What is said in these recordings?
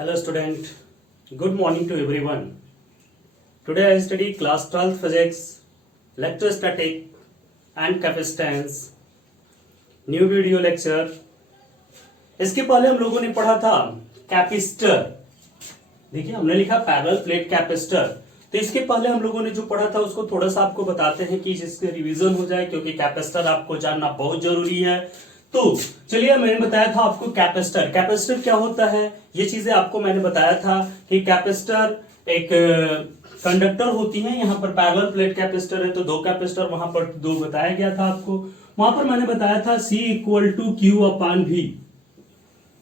Hello student, good morning to everyone. Today I study class 12th physics, electrostatic and capacitance, new video lecture. इसके पहले हम लोगों ने पढ़ा था कैपेसिटर. देखिए हमने लिखा पैरेलल प्लेट कैपेसिटर. तो इसके पहले हम लोगों ने जो पढ़ा था उसको थोड़ा सा आपको बताते हैं कि जिससे रिवीजन हो जाए, क्योंकि कैपेसिटर आपको जानना बहुत जरूरी है. तो चलिए मैंने बताया था आपको कैपेसिटर क्या होता है, ये चीजें आपको मैंने बताया था कि कैपेसिटर एक कंडक्टर होती है. यहाँ पर पैरेलल प्लेट कैपेसिटर है तो दो कैपेसिटर, वहां पर दो बताया गया था आपको. वहां पर मैंने बताया था C = Q/V.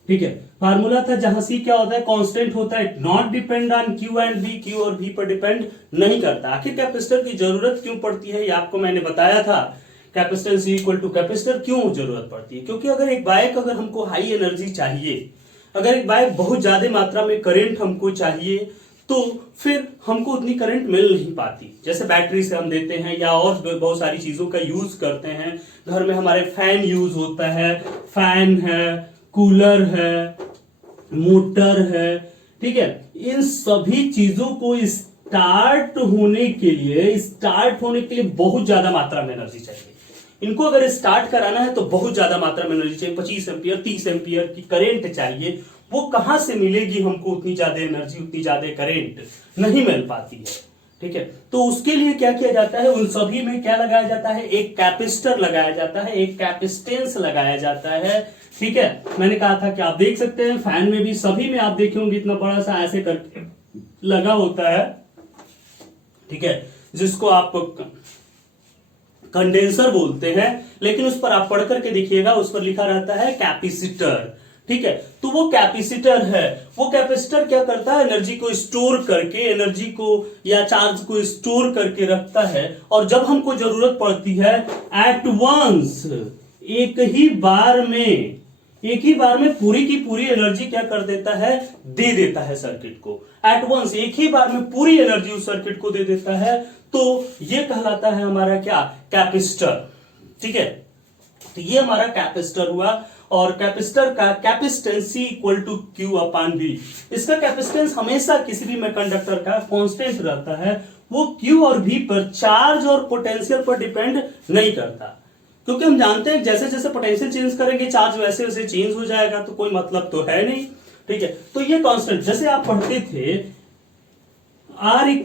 ठीक है, फार्मूला था जहां C क्या होता है, कांस्टेंट होता है, not depend on Q and V, Q और V पर डिपेंड नहीं करता. आखिर कैपेसिटर की जरूरत क्यों पड़ती है ये आपको मैंने बताया था. कैपेसिटेंस = कैपेसिटर क्यों जरूरत पड़ती है, क्योंकि अगर हमको हाई एनर्जी चाहिए, अगर एक बाइक बहुत ज्यादा मात्रा में करंट हमको चाहिए, तो फिर हमको उतनी करंट मिल नहीं पाती. जैसे बैटरी से हम देते हैं या और बहुत सारी चीजों का यूज करते हैं. घर में हमारे फैन यूज होता है, फैन है, कूलर है, मोटर है. ठीक है, इन सभी चीजों को स्टार्ट होने के लिए बहुत ज्यादा मात्रा में एनर्जी चाहिए. इनको अगर स्टार्ट कराना है तो बहुत ज्यादा मात्रा में एनर्जी चाहिए. 25 एम्पियर 30 एम्पियर की करंट चाहिए. वो कहां से मिलेगी हमको उतनी ज्यादा एनर्जी, उतनी ज्यादा करंट नहीं मिल पाती है. ठीक है, तो उसके लिए क्या किया जाता है, उन सभी में क्या लगाया जाता है, एक कैपेसिटर लगाया जाता है, एक कैपेसिटेंस लगाया जाता है. ठीक है, मैंने कहा था कि आप देख सकते हैं फैन में भी, सभी में आप देखे होंगे इतना बड़ा सा ऐसे करके लगा होता है. ठीक है, जिसको आप कंडेंसर बोलते हैं, लेकिन उस पर आप पढ़ करके देखिएगा, उस पर लिखा रहता है कैपेसिटर. ठीक है, तो वो कैपेसिटर है. वो कैपेसिटर क्या करता है, एनर्जी को स्टोर करके, एनर्जी को या चार्ज को स्टोर करके रखता है. और जब हमको जरूरत पड़ती है एट वंस, एक ही बार में पूरी की पूरी एनर्जी क्या कर देता है, दे देता है सर्किट को. एट वंस एक ही बार में पूरी एनर्जी उस सर्किट को दे देता है, तो ये कहलाता है हमारा क्या, कैपेसिटर. ठीक है, तो ये हमारा कैपेसिटर हुआ. और कैपेसिटर का कैपेसिटेंस C = Q/V. इसका कैपेसिटेंस हमेशा किसी भी में कंडक्टर का कांस्टेंट रहता है. वो Q और V पर, चार्ज और पोटेंशियल पर डिपेंड नहीं करता, क्योंकि हम जानते हैं जैसे जैसे पोटेंशियल चेंज करेंगे चार्ज वैसे वैसे चेंज हो जाएगा, तो कोई मतलब तो है नहीं. ठीक है, तो ये कांस्टेंट, जैसे आप पढ़ते थे R =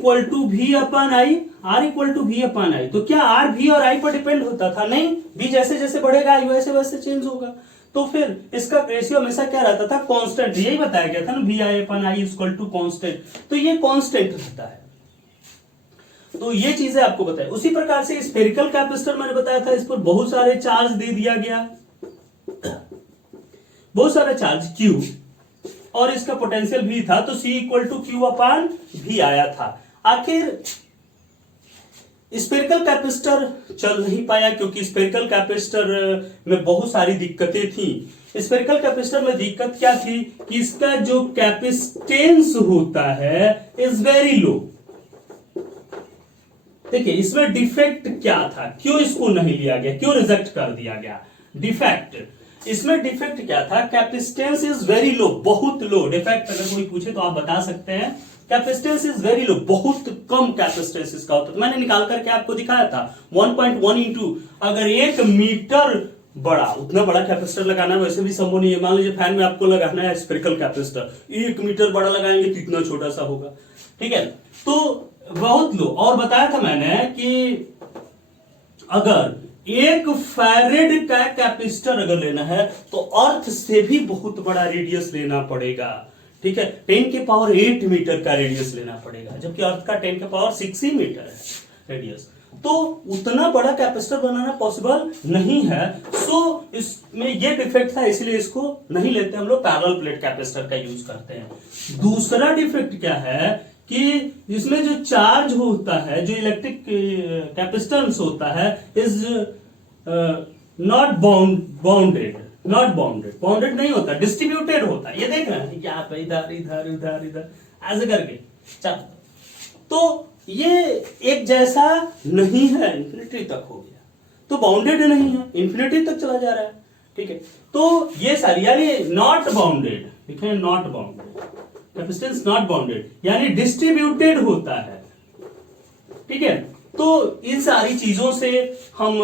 V/I, तो क्या R V और I पर डिपेंड होता था? नहीं, V जैसे जैसे बढ़ेगा I वैसे वैसे चेंज होगा. तो फिर इसका रेशियो हमेशा क्या रहता था, कांस्टेंट. यही बताया गया था ना, VI/I = कांस्टेंट. तो ये कांस्टेंट रहता है. तो ये चीजें आपको बताया. उसी प्रकार से स्फेरिकल कैपेसिटर मैंने बताया था, इस पर बहुत सारे चार्ज दे दिया गया, बहुत सारा चार्ज Q, और इसका पोटेंशियल भी था, तो C = Q/V आया था. आखिर स्फेरिकल कैपेसिटर चल नहीं पाया, क्योंकि स्फेरिकल कैपेसिटर में बहुत सारी दिक्कतें थी. स्फेरिकल कैपेसिटर में दिक्कत क्या थी कि इसका जो कैपेसिटेंस होता है इज वेरी लो. देखिए इसमें डिफेक्ट क्या था, क्यों इसको नहीं लिया गया, क्यों रिजेक्ट कर दिया गया. डिफेक्ट, इसमें डिफेक्ट क्या था, कैपेसिटेंस इज वेरी लो, बहुत लो. डिफेक्ट अगर कोई पूछे तो आप बता सकते हैं, कैपेसिटेंस इज वेरी लो, बहुत कम कैपेसिटेंस इसका होता है. मैंने निकाल करके आपको दिखाया था 1.1 इंटू, अगर 1 मीटर बड़ा, उतना बड़ा कैपेसिटर लगाना वैसे भी संभव नहीं है. मान लीजिए फैन में आपको लगाना है स्फेरिकल कैपेसिटर, 1 मीटर बड़ा लगाएंगे तो इतना छोटा सा होगा. ठीक है, तो बहुत लो. और बताया था मैंने कि अगर 1 फैरेड का कैपेसिटर अगर लेना है तो अर्थ से भी बहुत बड़ा रेडियस लेना पड़ेगा. ठीक है, 10⁸ मीटर का रेडियस लेना पड़ेगा, जबकि अर्थ का 10⁶ ही मीटर है रेडियस. तो उतना बड़ा कैपेसिटर बनाना पॉसिबल नहीं है. सो इसमें ये डिफेक्ट था, इसलिए इसको नहीं लेते हम लोग, पैरेलल प्लेट कैपेसिटर का यूज करते हैं. दूसरा डिफेक्ट क्या है कि इसमें जो चार्ज होता है, जो इलेक्ट्रिक कैपेसिटेंस होता है, इज नॉट बाउंडेड नहीं होता, डिस्ट्रीब्यूटेड होता है. ये देख रहे हैं क्या, इधर इधर इधर इधर ऐसे करके चल, तो ये एक जैसा नहीं है, इंफिनिटी तक हो गया तो बाउंडेड नहीं है, इंफिनिटी तक चला जा रहा है. ठीक है, तो ये सारी यानी नॉट बाउंडेड, लिखे not bounded, capacitance not bounded यानी डिस्ट्रीब्यूटेड होता है, ठीक है। तो इन सारी चीजों से हम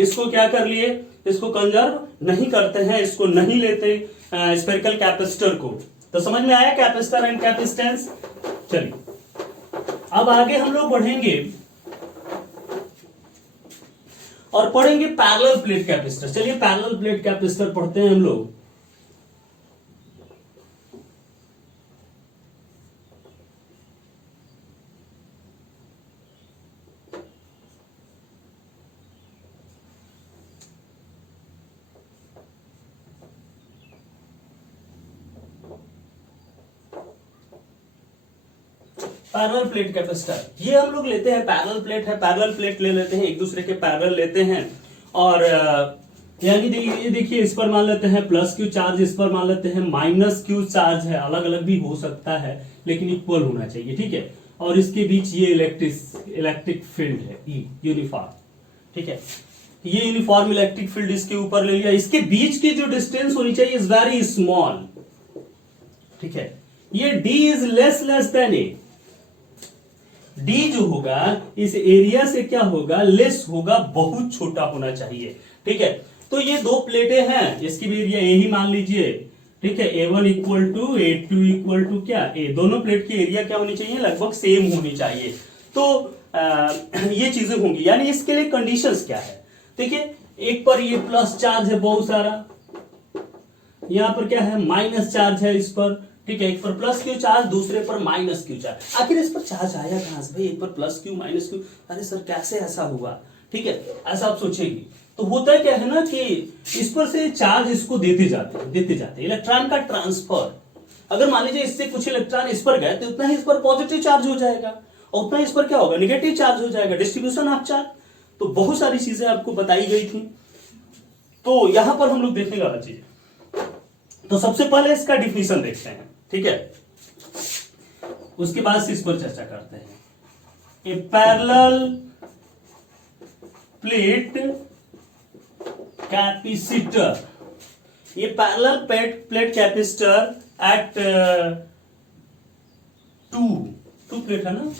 इसको क्या कर लिए, इसको कंजर्व नहीं करते हैं, इसको नहीं लेते स्फेरिकल कैपेसिटर को। तो समझ में आया कैपेसिटर एंड कैपेसिटेंस। चलिए अब आगे हम लोग बढ़ेंगे और पढ़ेंगे पैरेलल प्लेट कैपेसिटर। चलिए पैरेलल प्लेट कैपेसिटर पढ़ते हैं हम लोग। पैरेलल प्लेट कैपेसिटर ये हम लोग लेते हैं, पैरेलल प्लेट है, पैरेलल प्लेट ले लेते हैं, एक दूसरे के पैरेलल लेते हैं और यानी देखिए इस पर मान लेते हैं प्लस क्यू चार्ज, इस पर मान लेते हैं माइनस क्यू चार्ज है, अलग अलग भी हो सकता है लेकिन इक्वल होना चाहिए, ठीक है। और इसके बीच ये इलेक्ट्रिक फील्ड है ई यूनिफॉर्म, ठीक है। ये यूनिफॉर्म इलेक्ट्रिक फील्ड इसके ऊपर ले लिया, इसके बीच की जो डिस्टेंस होनी चाहिए इज वेरी स्मॉल, ठीक है। ये d is less than A, D जो होगा इस एरिया से क्या होगा, लेस होगा, बहुत छोटा होना चाहिए, ठीक है। तो ये दो प्लेटें हैं, इसकी भी एरिया ए ही मान लीजिए, ठीक है। A1 equal to A2 equal to क्या ए, दोनों प्लेट की एरिया क्या होनी चाहिए, लगभग सेम होनी चाहिए। तो ये चीजें होंगी, यानी इसके लिए कंडीशंस क्या है, देखिए एक पर ये प्लस चार्ज है बहुत सारा, यहां पर क्या है माइनस चार्ज है इस पर, ठीक है। एक पर प्लस क्यू चार्ज, दूसरे पर माइनस क्यू चार्ज। आखिर इस पर चार्ज आया कहां से भाई, एक पर प्लस क्यू माइनस क्यू, अरे सर कैसे ऐसा हुआ, ठीक है, ऐसा आप सोचेंगे। तो होता है क्या है ना कि इस पर से चार्ज इसको देते जाते इलेक्ट्रॉन का ट्रांसफर, अगर मान लीजिए इससे कुछ इलेक्ट्रॉन इस पर गए तो उतना ही इस पर पॉजिटिव चार्ज हो जाएगा और उतना इस पर क्या होगा, निगेटिव चार्ज हो जाएगा, डिस्ट्रीब्यूशन ऑफ चार्ज। तो बहुत सारी चीजें आपको बताई गई थी, तो यहां पर हम लोग देखने वाला चीज। तो सबसे पहले इसका डिफिनीशन देखते हैं, ठीक है, उसके बाद इस पर चर्चा करते हैं। ए पैरेलल प्लेट कैपेसिटर, ये parallel plate capacitor at two plate है ना,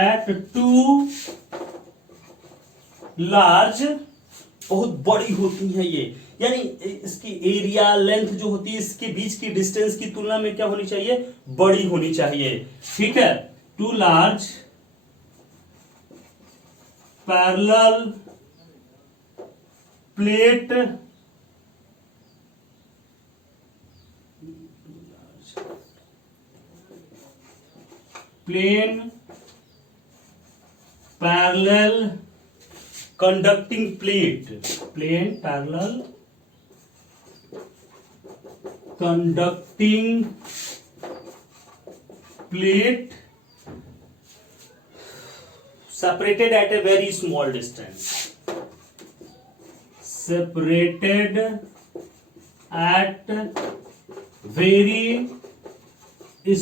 एट टू लार्ज, बहुत बड़ी होती है ये, यानी इसकी एरिया लेंथ जो होती है इसके बीच की डिस्टेंस की तुलना में क्या होनी चाहिए, बड़ी होनी चाहिए, ठीक है। Two large parallel plate plane parallel conducting plate, plane parallel conducting plate separated at a very small distance, separated at very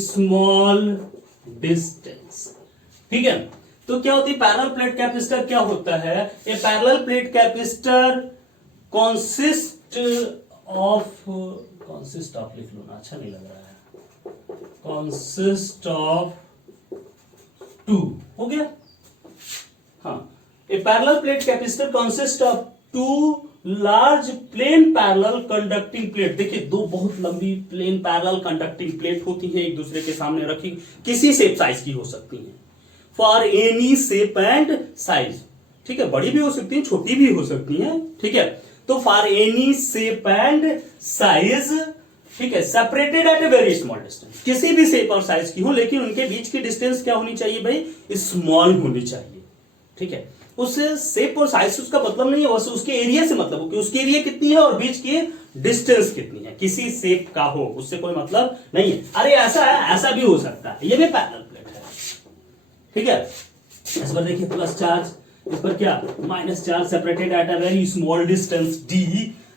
small distance, ठीक है। तो क्या होती है पैरेलल प्लेट कैपेसिटर, क्या होता है, ये parallel plate capacitor consist of लिख लो ना, अच्छा नहीं लग रहा है, कॉन्सिस्ट ऑफ टू, हो गया। हाँ, a parallel plate capacitor consist of two large plane parallel conducting plate. देखिए दो बहुत लंबी प्लेन पैरेलल कंडक्टिंग प्लेट होती है, एक दूसरे के सामने रखी, किसी शेप साइज की हो सकती है, for any shape and size, ठीक है, बड़ी भी हो सकती है, छोटी भी हो सकती है, ठीक है। तो for any shape and size, ठीक है, separated at a very small distance, किसी भी शेप और साइज की हो लेकिन उनके बीच की डिस्टेंस क्या होनी चाहिए भाई, स्मॉल होनी चाहिए, ठीक है। उस शेप और साइज उसका मतलब नहीं है, बस उसके एरिया से मतलब हो कि उसकी एरिया कितनी है और बीच की डिस्टेंस कितनी है, किसी शेप का हो उससे कोई मतलब नहीं है। अरे ऐसा है, ऐसा भी हो सकता है, ये भी पैरेलल प्लेट है, ठीक है। इस पर देखिए प्लस चार्ज, इस पर क्या minus charge, separated at a very small distance D,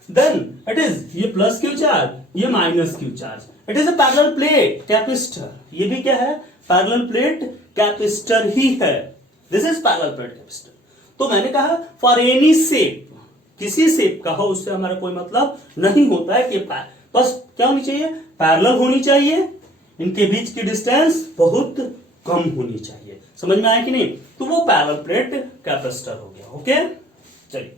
then it is ये प्लस क्यू चार्ज, ये minus Q charge, it is a parallel plate capacitor, ये भी क्या है, पैरेलल प्लेट कैपेसिटर ही है, this is parallel plate capacitor. तो मैंने कहा फॉर एनी शेप, किसी शेप का हो उससे हमारा कोई मतलब नहीं होता है कि बस क्या होनी चाहिए, पैरेलल होनी चाहिए, इनके बीच की डिस्टेंस बहुत कम होनी चाहिए। समझ में आया कि नहीं? तो वो पैरेलल प्लेट कैपेसिटर हो गया। ओके चलिए,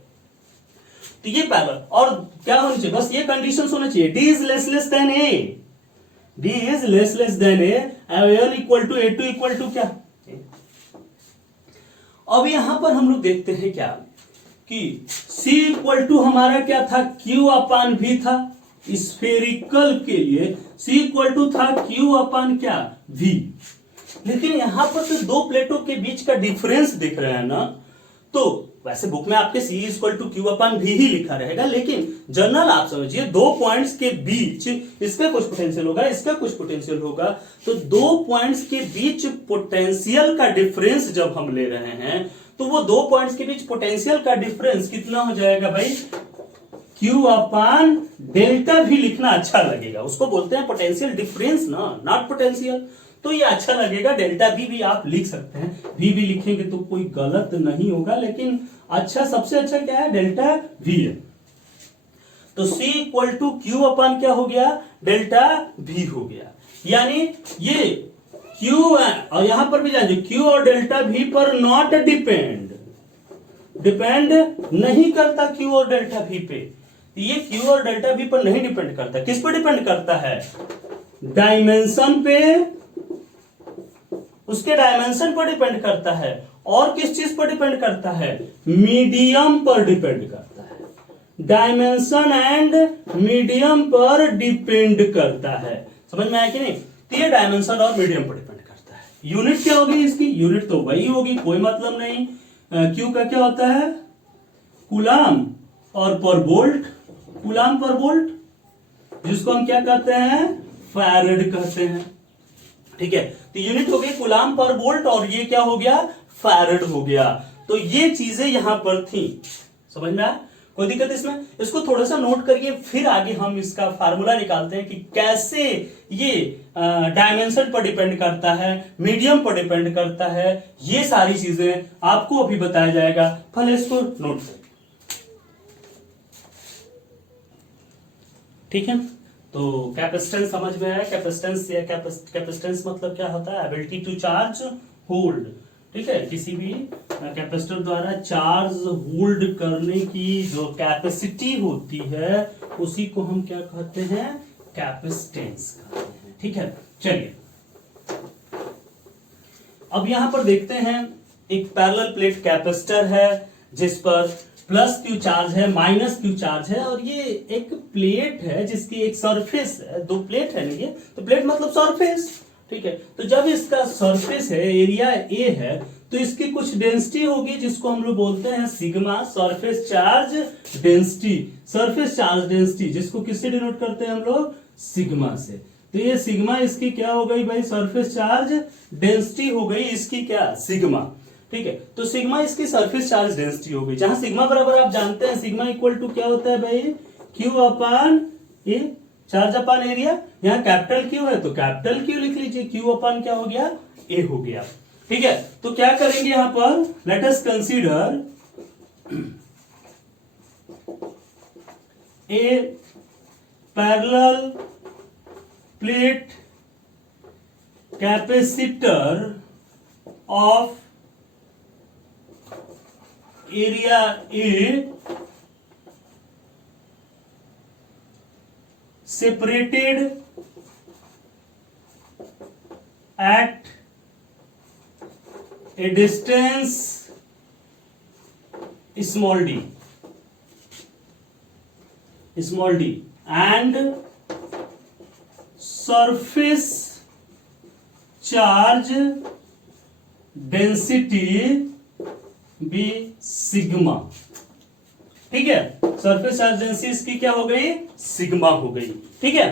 तो ये पैरेलल, और क्या होनी चाहिए, बस ये कंडीशंस होना चाहिए, D is less than A, D is less than A, L equal to A two equal to क्या। अब यहां पर हम लोग देखते हैं क्या कि C इक्वल टू हमारा क्या था, Q अपान V था, स्फेरिकल के लिए C इक्वल टू था Q अपान क्या, V। लेकिन यहां पर तो दो प्लेटों के बीच का डिफरेंस दिख रहा है ना, तो वैसे बुक में आपके C equal to Q upon V ही लिखा रहेगा, लेकिन जनरल आप समझिए दो पॉइंट्स के बीच इसका कुछ पोटेंशियल होगा, इसका कुछ पोटेंशियल होगा, तो दो पॉइंट्स के बीच पोटेंशियल का डिफरेंस जब हम ले रहे हैं तो वो दो पॉइंट्स के बीच पोटेंशियल का डिफरेंस कितना हो जाएगा भाई, Q अपान डेल्टा भी लिखना अच्छा लगेगा, उसको बोलते हैं पोटेंशियल डिफरेंस ना, नॉट पोटेंशियल, तो ये अच्छा लगेगा। डेल्टा भी आप लिख सकते हैं, भी लिखेंगे तो कोई गलत नहीं होगा, लेकिन अच्छा सबसे अच्छा क्या है, डेल्टा V है। तो C इक्वल टू Q अपान क्या हो गया, डेल्टा V हो गया, यानी ये Q और यहां पर भी जानिए Q और डेल्टा V पर नॉट डिपेंड नहीं करता, Q और डेल्टा V पे, ये Q और डेल्टा V पर नहीं डिपेंड करता, किस पर डिपेंड करता है, डायमेंशन पे, उसके डायमेंशन पर डिपेंड करता है, और किस चीज पर डिपेंड करता है, मीडियम पर डिपेंड करता है, डायमेंशन एंड मीडियम पर डिपेंड करता है। समझ में आया कि नहीं? तो ये डायमेंशन और मीडियम पर डिपेंड करता है। यूनिट क्या होगी इसकी, यूनिट तो वही होगी, कोई मतलब नहीं। क्यू का क्या होता है, कूलाम और पर वोल्ट, कूलाम पर वोल्ट, जिसको हम क्या कहते हैं, फैरेड कहते हैं। ठीक है, तो यूनिट हो गई कूलाम पर वोल्ट, और ये क्या हो गया, फैरेड हो गया। तो ये चीजें यहां पर थी, समझ में आया, कोई दिक्कत इसमें? इसको थोड़ा सा नोट करिए, फिर आगे हम इसका फार्मूला निकालते हैं कि कैसे ये डायमेंशन पर डिपेंड करता है, मीडियम पर डिपेंड करता है, ये सारी चीजें आपको अभी बताया जाएगा। पहले इसको नोट करिए, ठीक है। तो कैपेसिटेंस समझ में आया, कैपेसिटेंस या कैपेसिटेंस मतलब क्या होता है, एबिलिटी टू चार्ज होल्ड। ठीक है, किसी भी कैपेसिटर द्वारा चार्ज होल्ड करने की जो कैपेसिटी होती है उसी को हम क्या कहते हैं, कैपेसिटेंस कहते हैं। ठीक है, चलिए अब यहां पर देखते हैं, एक पैरेलल प्लेट कैपेसिटर है जिस पर प्लस क्यू चार्ज है, माइनस क्यू चार्ज है, और ये एक प्लेट है जिसकी एक सरफेस है, दो प्लेट है नहीं, तो प्लेट मतलब सरफेस। ठीक है, तो जब इसका सरफेस है, एरिया ए है, तो इसकी कुछ डेंसिटी होगी जिसको हम लोग बोलते हैं sigma, surface charge density, surface charge density, जिसको किससे डिनोट करते हैं हम लोग, सिग्मा से। तो ये सिग्मा इसकी क्या हो गई भाई, सरफेस चार्ज डेंसिटी हो गई इसकी क्या, सिग्मा। ठीक है, तो सिग्मा इसकी सरफेस चार्ज डेंसिटी हो गई, जहां सिग्मा बराबर आप जानते हैं सिग्मा इक्वल टू क्या होता है भाई, क्यू अपान ए, चार्ज अपान एरिया। यहाँ कैपिटल क्यू है तो कैपिटल क्यू लिख लीजिए, क्यू अपान क्या हो गया, ए हो गया। ठीक है, तो क्या करेंगे यहां पर, let us consider a parallel plate capacitor of area A separated at a distance small d and surface charge density be sigma. ठीक है, सरफेस चार्ज डेंसिटी इसकी क्या हो गई, सिग्मा हो गई। ठीक है,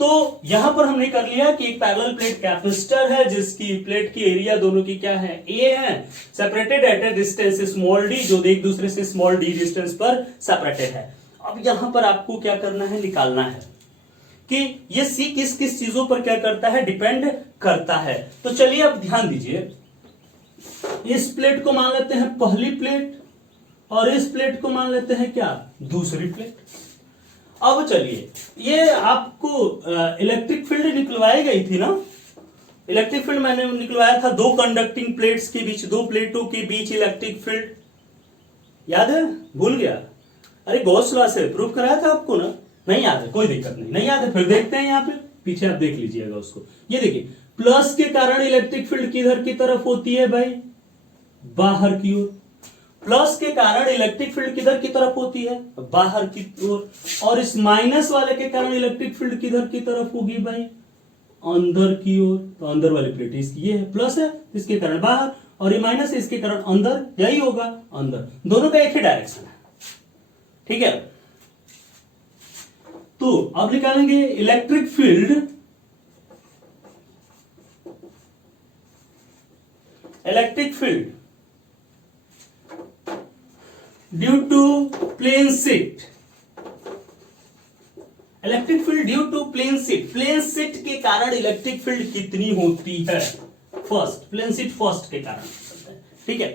तो यहां पर हमने कर लिया कि एक पैरेलल प्लेट कैपेसिटर है जिसकी प्लेट की एरिया दोनों की क्या है, ए है, separated at A distance small D, जो एक दूसरे से स्मॉल डी डिस्टेंस पर सेपरेटेड है। अब यहां पर आपको क्या करना है, निकालना है कि ये सी किस किस चीजों पर क्या करता है, डिपेंड करता है। तो चलिए अब ध्यान दीजिए, इस प्लेट को मान लेते हैं पहली प्लेट और इस प्लेट को मान लेते हैं क्या, दूसरी प्लेट। अब चलिए, ये आपको इलेक्ट्रिक फील्ड निकलवाई गई थी ना, इलेक्ट्रिक फील्ड मैंने निकलवाया था, दो कंडक्टिंग प्लेट्स के बीच, दो प्लेटों के बीच इलेक्ट्रिक फील्ड, याद है? भूल गया? अरे गॉस लॉ से प्रूव कराया था आपको ना, नहीं याद है? कोई दिक्कत नहीं, नहीं याद है फिर देखते हैं, यहाँ पे पीछे आप देख लीजिएगा उसको। ये देखिए, प्लस के कारण इलेक्ट्रिक फील्ड किधर की तरफ होती है भाई? बाहर की ओर। प्लस के कारण इलेक्ट्रिक फील्ड किधर की तरफ होती है? बाहर की ओर। और इस माइनस वाले के कारण इलेक्ट्रिक फील्ड किधर की तरफ होगी भाई? अंदर की ओर। तो अंदर वाली प्लेट इसकी ये है, प्लस है, इसके कारण बाहर, और ये माइनस है, इसके कारण अंदर, यही होगा अंदर। दोनों का एक ही डायरेक्शन है, ठीक है। तो अब निकालेंगे electric field, electric field due to plane sheet, electric field due to plane sheet, plane sheet के कारण इलेक्ट्रिक फील्ड कितनी होती है? फर्स्ट, प्लेन शीट फर्स्ट के कारण, ठीक है।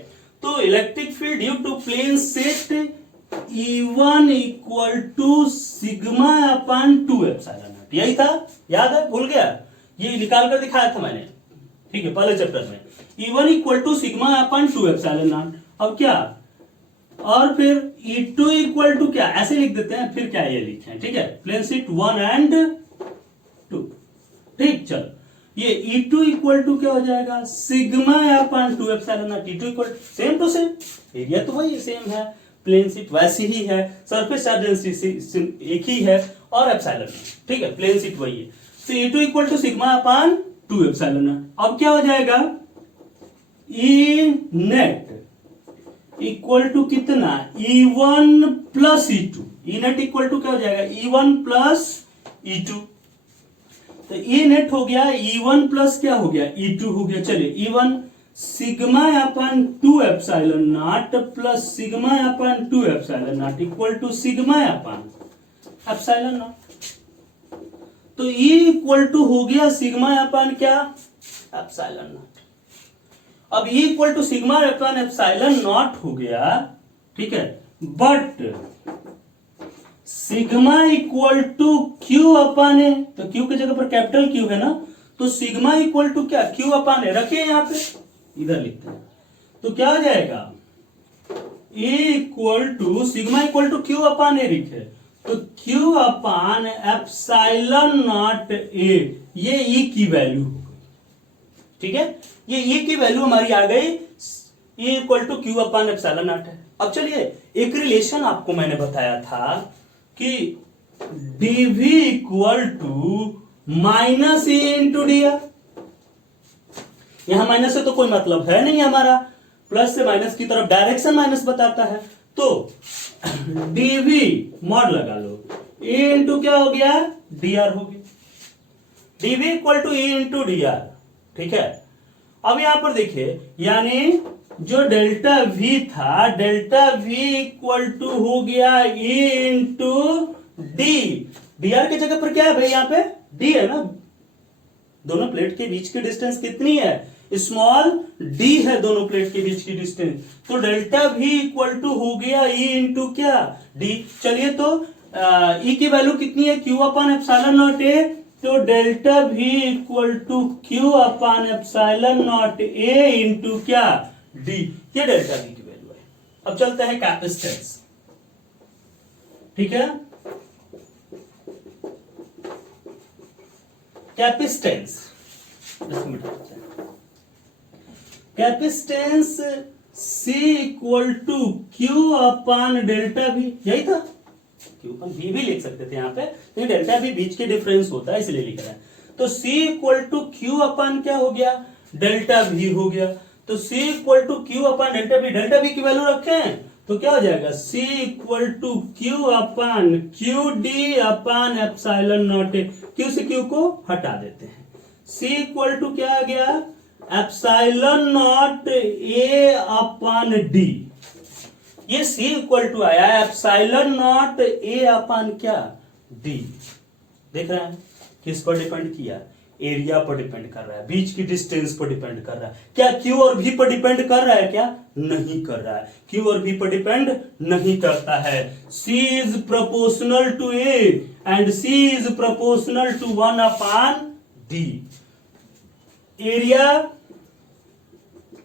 तो electric field due to plane sheet E1 equal to sigma upon 2 epsilon naught, यही था, याद है? भूल गया? ये निकाल कर दिखाया था मैंने, ठीक है, पहले चैप्टर में। E1 equal to sigma upon 2 epsilon naught. अब क्या, और फिर E2 इक्वल टू क्या, ऐसे लिख देते हैं, फिर क्या ये लिखे, ठीक है, प्लेन शीट 1 एंड 2, ठीक। चलो, ये E2 इक्वल टू क्या हो जाएगा? Sigma upon 2 epsilon naught. E2 equal same to same, area तो वही सेम है, प्लेन शीट वैसी ही है, सरफेस चार्ज डेंसिटी एक ही है, और एप्सिलॉन, ठीक है, प्लेन शीट वही है। तो E2 equal to sigma upon 2 epsilon naught. अब क्या हो जाएगा? E नेट इक्वल टू कितना? E1 plus E2। E net equal to क्या हो जाएगा? E1 plus E2। तो E नेट हो गया E1 प्लस क्या हो गया? E2 हो गया। चलिए, E1 sigma upon 2 epsilon naught plus sigma upon 2 epsilon naught equal to sigma upon epsilon naught. तो E इक्वल टू हो गया सिग्मा अपॉन क्या? Epsilon naught. अब E equal to sigma upon epsilon naught हो गया, ठीक है, but sigma equal to Q upon A, तो Q की जगह पर कैपिटल Q है ना, तो सिग्मा इक्वल टू क्या? Q अपॉन ए, रखिए यहां पे, इधर लिखते हैं, तो क्या हो जाएगा? E equal to sigma equal to Q upon A लिखे, तो Q upon epsilon naught A, ये E की वैल्यू हो गई, ठीक है, ये E की वैल्यू हमारी आ गई, E equal to Q upon epsilon naught है। अब चलिए, एक रिलेशन आपको मैंने बताया था कि dV equal to minus E into dr, यहां माइनस से तो कोई मतलब है नहीं हमारा, प्लस से माइनस की तरफ डायरेक्शन माइनस बताता है, तो dV मॉड लगा लो, E इंटू क्या हो गया? dr हो गया, dV equal to E into dr, ठीक है। अब यहां पर देखिए, यानी जो डेल्टा V था, डेल्टा V इक्वल टू हो गया E इंटू डी, dr की जगह पर क्या है भाई? यहां पे d है ना, दोनों प्लेट के बीच की डिस्टेंस कितनी है? स्मॉल d है दोनों प्लेट के बीच की डिस्टेंस, तो डेल्टा V इक्वल टू हो गया E इंटू क्या? d। चलिए, तो E की वैल्यू कितनी है? Q upon epsilon naught A, तो delta V equal to Q upon epsilon naught A into क्या? d, ये डेल्टा V की वैल्यू है। अब चलते हैं कैपेसिटेंस, ठीक है, capacitance, capacitance C equal to Q upon delta V, यही था, Q अपॉन V भी लिख सकते थे यहाँ पे, लेकिन डेल्टा V बीच के डिफरेंस होता है इसलिए लिख रहा है। तो C equal to Q upon क्या हो गया? डेल्टा V हो गया। तो C equal to Q upon delta V, delta V की वैल्यू रखे हैं तो क्या हो जाएगा? C equal to Q upon QD upon epsilon naught A, Q से Q को हटा देते हैं, C इक्वल टू क्या आ गया? एप्सिलॉन नॉट ए अपॉन डी, ये C इक्वल टू आया एप्सिलॉन नॉट ए अपॉन क्या? डी। देख रहे हैं किस पर डिपेंड किया? एरिया पर डिपेंड कर रहा है, बीच की डिस्टेंस पर डिपेंड कर रहा है। क्या क्यू और भी पर डिपेंड कर रहा है? क्या नहीं कर रहा है, क्यू और भी पर डिपेंड नहीं करता है। C is proportional to A and C is proportional to 1/d। Area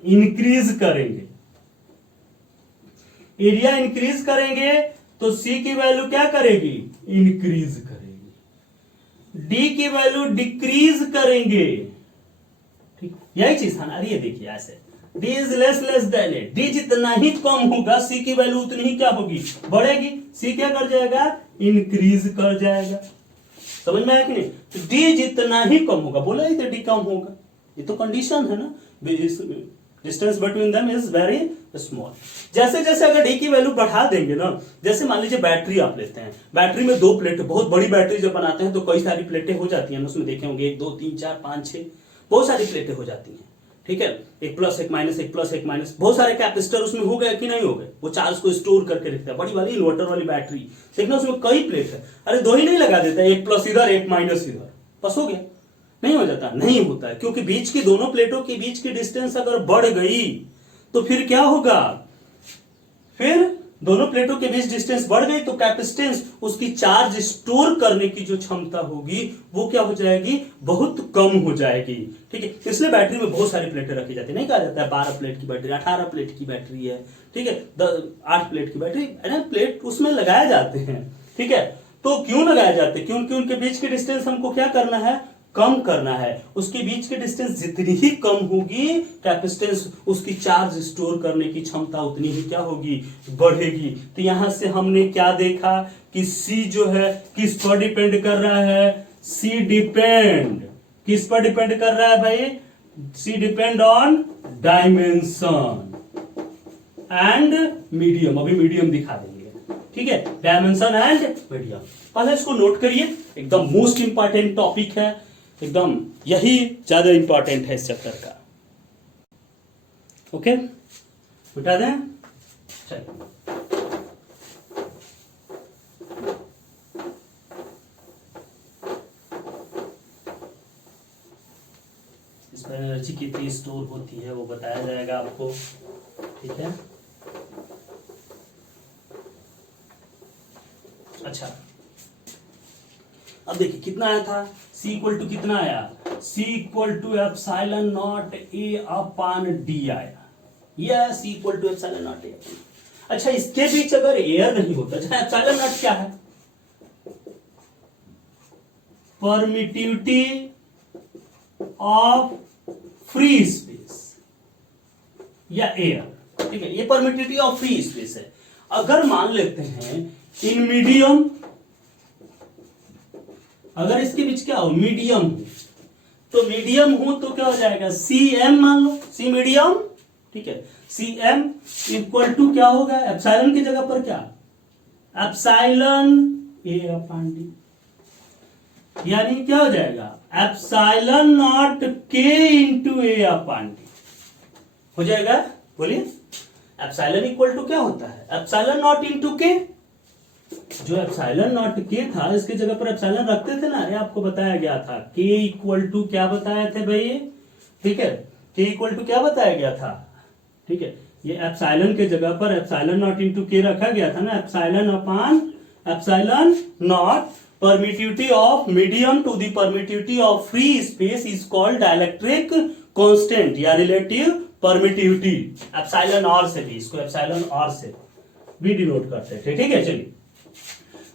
increase करेंगे, एरिया इंक्रीज करेंगे तो सी की वैल्यू क्या करेगी? इंक्रीज करेगी। डी की वैल्यू डिक्रीज करेंगे, ठीक, यही चीज था ना। अरे ये देखिए ऐसे, D is less than A, D जितना ही कम होगा सी की वैल्यू उतनी ही क्या होगी? बढ़ेगी। सी क्या कर जाएगा? इंक्रीज कर जाएगा। समझ में आया कि नहीं? तो डी जितना ही कम होगा, बोला ही तो डी कम होगा, ये तो कंडीशन है ना। Distance between them is very small. जैसे जैसे अगर डी की वैल्यू बढ़ा देंगे ना, जैसे मान लीजिए बैटरी आप लेते हैं, बैटरी में 2 प्लेट, बहुत बड़ी बैटरी जब बनाते हैं तो कई सारी प्लेटें हो जाती हैं, उसमें देखे होंगे 1 2 3 4 5 6 बहुत सारी प्लेटें हो जाती हैं, ठीक है। 1 प्लस 1 माइनस, 1 प्लस 1 माइनस, बहुत सारे कैपेसिटर उसमें हो गए कि नहीं हो गए? वो चार्ज को स्टोर करके रखता है। बड़ी वाली इन्वर्टर वाली बैटरी देखना, उसमें कई प्लेट है। अरे 2 ही नहीं लगा देता, 1 प्लस इधर 1 माइनस इधर, बस हो गया। नहीं हो जाता, नहीं होता है, क्योंकि बीच की दोनों प्लेटों के बीच की डिस्टेंस अगर बढ़ गई तो फिर क्या होगा? फिर दोनों प्लेटों के बीच डिस्टेंस बढ़ गई तो कैपेसिटेंस, उसकी चार्ज स्टोर करने की जो क्षमता होगी वो क्या हो जाएगी? बहुत कम हो जाएगी, ठीक है। इसलिए बैटरी में बहुत सारी प्लेटें रखी जाती है। नहीं कहा जाता है 12 प्लेट की बैटरी, 18 प्लेट की बैटरी है, ठीक है, 8 प्लेट की बैटरी, प्लेट उसमें लगाए जाते हैं, ठीक है। तो क्यों लगाए जाते हैं? क्योंकि उनके बीच की डिस्टेंस हमको क्या करना है? कम करना है। उसके बीच की डिस्टेंस जितनी ही कम होगी, कैपेसिटेंस, उसकी चार्ज स्टोर करने की क्षमता उतनी ही क्या होगी? बढ़ेगी। तो यहां से हमने क्या देखा कि सी जो है किस पर डिपेंड कर रहा है? सी डिपेंड किस पर डिपेंड कर रहा है भाई? C depend on dimension and medium. अभी मीडियम दिखा देंगे, ठीक है, डायमेंशन एंड मीडियम। पहले इसको नोट करिए, एकदम मोस्ट इंपॉर्टेंट टॉपिक है, एकदम यही ज्यादा इंपॉर्टेंट है इस चैप्टर का। ओके, उठा दें, चलिए। इसमें एनर्जी कितनी स्टोर होती है वो बताया जाएगा आपको, ठीक है। अच्छा, अब देखिए कितना आया था? C इक्वल टू कितना आया? C equal to epsilon naught A upon D आया। यह C equal to epsilon naught A। अच्छा, इसके बीच अगर एयर नहीं होता, जहां एप्सिलॉन नॉट क्या है? परमिटिविटी ऑफ फ्री स्पेस या एयर, ठीक है, ये परमिटिविटी ऑफ फ्री स्पेस है। अगर मान लेते हैं इन मीडियम, अगर इसके बीच क्या हो? मीडियम हो, तो मीडियम हो तो क्या हो जाएगा? CM मान लो, C मीडियम, ठीक है। CM इक्वल टू क्या होगा? एप्सिलॉन की जगह पर क्या? एप्सिलॉन A अपॉन D, यानी क्या हो जाएगा? Epsilon naught K into A upon D हो जाएगा। बोलिए, एप्सिलॉन इक्वल टू क्या होता है? Epsilon not into K। जो एप्सिलॉन नॉट के था, इसकी जगह पर एप्सिलॉन रखते थे ना, ये आपको बताया गया था। के इक्वल टू क्या बताया थे भाई? ठीक है, के इक्वल टू क्या बताया गया था? ठीक है, ये एप्सिलॉन के जगह पर एप्सिलॉन नॉट इंटू के रखा गया था ना। Epsilon upon epsilon naught permittivity of medium to the permittivity of free space is called dielectric constant या रिलेटिव परमिटिविटी। एप्सिलॉन और से भी, इसको एप्सिलॉन और से भी डिनोट करते थे, ठीक है। चलिए,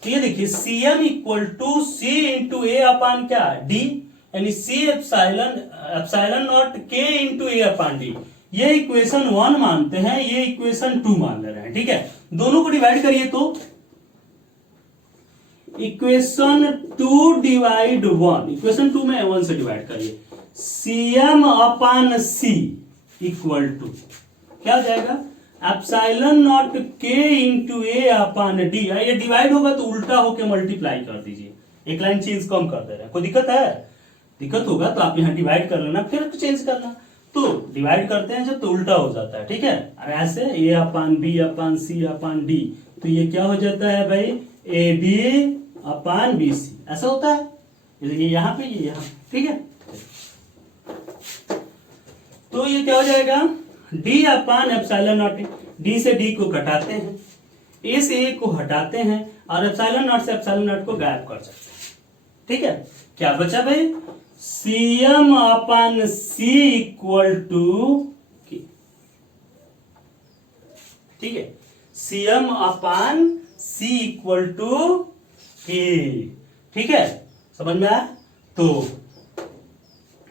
तो ये देखिए Cm equal to C into A upon क्या? D, यानी C epsilon naught K into A upon D। ये इक्वेशन 1 मानते हैं, ये इक्वेशन 2 मान ले रहे हैं, ठीक है। दोनों को डिवाइड करिए तो इक्वेशन 2 डिवाइड 1, इक्वेशन 2 में 1 से डिवाइड करिए। Cm upon C equal to क्या हो जाएगा? Epsilon naught K into A upon D। ये डिवाइड होगा तो उल्टा होके मल्टीप्लाई कर दीजिए, एक लाइन चेंज कम कर दे रहे हैं। कोई दिक्कत है? दिक्कत होगा तो आप यहाँ डिवाइड कर लेना, फिर चेंज करना। तो डिवाइड करते हैं जब तो उल्टा हो जाता है, ठीक है। ऐसे A upon B upon C upon D, तो ये क्या हो जाता है भाई? AB अपॉन BC, ऐसा होता है। ये यहाँ पे, ये यहाँ, ठीक है। तो ये क्या हो जाएगा, D upon epsilon not. D से डी को घटाते हैं, ए से ए को हटाते हैं और एप्सिलॉन नॉट से एप्सिलॉन नॉट को गायब कर सकते हैं। ठीक है, क्या बचा भाई, CM upon C equal to K. ठीक है, CM upon C equal to K. ठीक है, समझ में आया। तो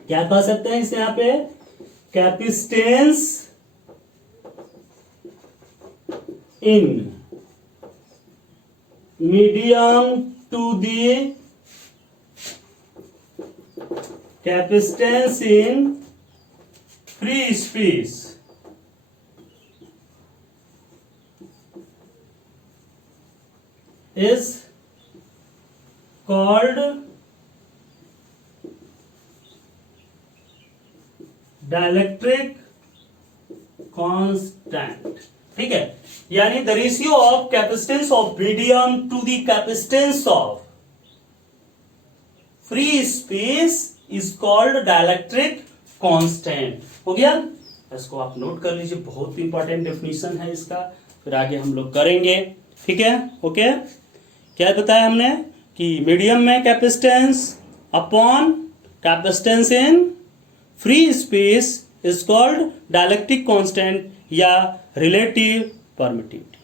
क्या कह सकते हैं इसे यहां पे, capacitance in medium to the capacitance in free space is called dielectric constant. ठीक है, यानी the ratio of capacitance of medium to the capacitance of free space is called dielectric constant. हो गया, इसको आप नोट कर लीजिए, बहुत इंपॉर्टेंट डेफिनेशन है इसका, फिर आगे हम लोग करेंगे। ठीक है, ओके। क्या बताया हमने कि मीडियम में capacitance upon capacitance in free space is called dielectric constant या रिलेटिव परमिटिविटी।